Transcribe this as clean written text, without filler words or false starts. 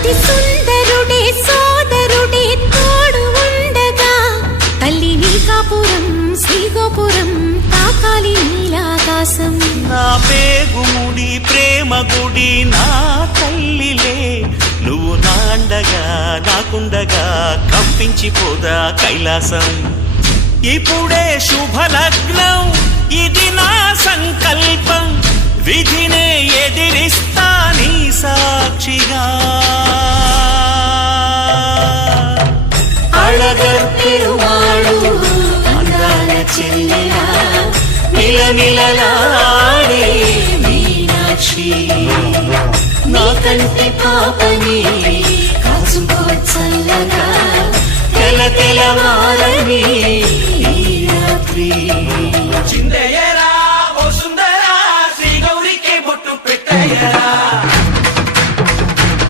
అతి సుందరుడే సోదరుడే తోడు ఉండగా తల్లి నీ కాపురం శ్రీగోపురం తాకాలి నీలాకాశం. నా పేగుముడి ప్రేమ గుడి నా తల్లిలే, నువ్వు నాండగా నాకుండగా కంపించిపోదా కైలాసం. ఇప్పుడే శుభలగ్నం ఇది నా సంకల్పం, విధినే ఎదిరిస్తా నీ సాక్షిగా. అళగర్ పెరుమాళు అందాల చెల్లెలా నిలనిలలాడే మీనాక్షి, నీ కంటి పాపని కాచుకో చల్లగా తెల తెలవారని ఈ రాత్రి.